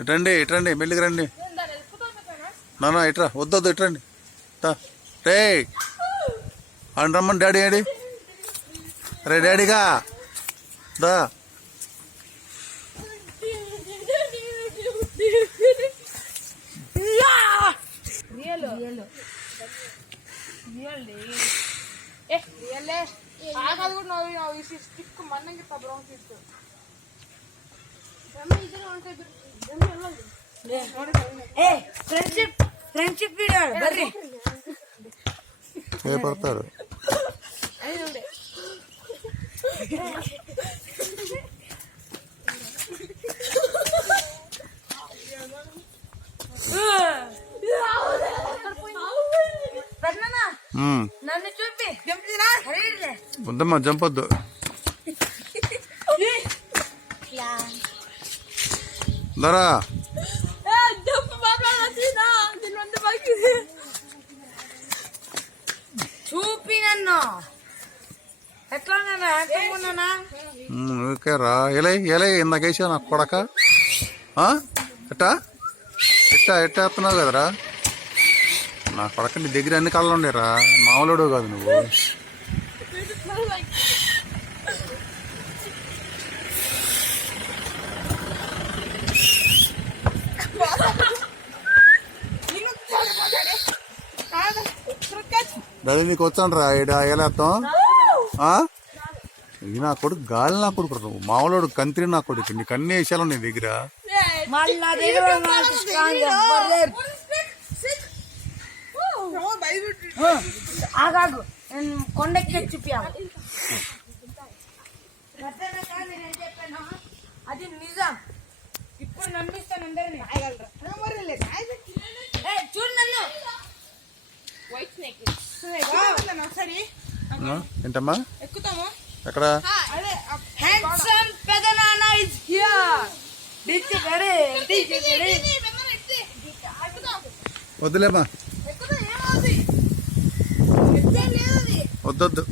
ఇట్రండి ఇట్రండి మెల్లికి రండి నాన్న ఇట్రా వద్దొద్దు ఇట్రండి రే అని రమ్మని డాడీ ఏడి రే డాడీగా దా ఫ్రెండ్షిప్ వీడియో బర్రీ పడతారు నన్ను చూపి వద్దమ్మా చంపొద్దు దరా చూపి నన్ను ఎట్లా ఓకే రా ఎలా ఇందాకేసా నాకు కొడక ఎట్టా ఎట్టా ఎట్టా వేస్తున్నావు కదరా నా కొడక నీ దగ్గర అన్ని కళ్ళు ఉండేరా మామూలుడు కాదు నువ్వు గది నీకు వచ్చాను రా ఇడ ఎలాత్తాం ఇది నా కొడుకు గాలి నా కొడుకు నువ్వు మామూలు కంత్రి నా కొడుకు నీకు అన్ని విషయాలు నీ దగ్గర ఆగాగు కొండెక్కి చూపి అది నిజం ఇప్పుడు నమ్మిస్తాను అందరినీ చూడు నన్ను ఏంటమ్మా ఎక్కుతాము ఎక్కడ హ్యాండ్సమ్ పెదనాన్న ఇస్ హియర్ వద్దులేమ్మా వద్దొద్దు